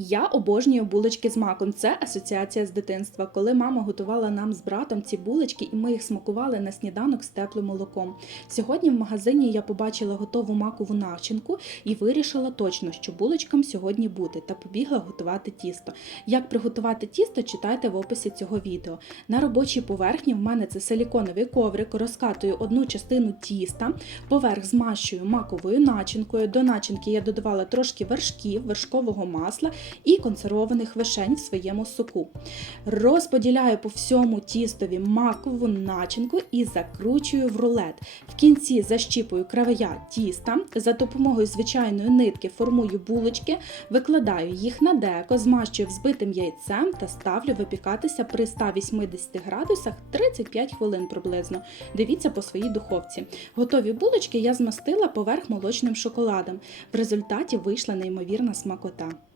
Я обожнюю булочки з маком. Це асоціація з дитинства. Коли мама готувала нам з братом ці булочки, і ми їх смакували на сніданок з теплим молоком. Сьогодні в магазині я побачила готову макову начинку і вирішила точно, що булочкам сьогодні бути, та побігла готувати тісто. Як приготувати тісто, читайте в описі цього відео. На робочій поверхні в мене це силіконовий коврик, розкатую одну частину тіста, поверх змащую маковою начинкою. До начинки я додавала трошки вершків, вершкового масла і консервованих вишень в своєму соку. Розподіляю по всьому тістові макову начинку і закручую в рулет. В кінці защіпую края тіста, за допомогою звичайної нитки формую булочки, викладаю їх на деко, змащую взбитим яйцем та ставлю випікатися при 180 градусах 35 хвилин приблизно. Дивіться по своїй духовці. Готові булочки я змастила поверх молочним шоколадом. В результаті вийшла неймовірна смакота.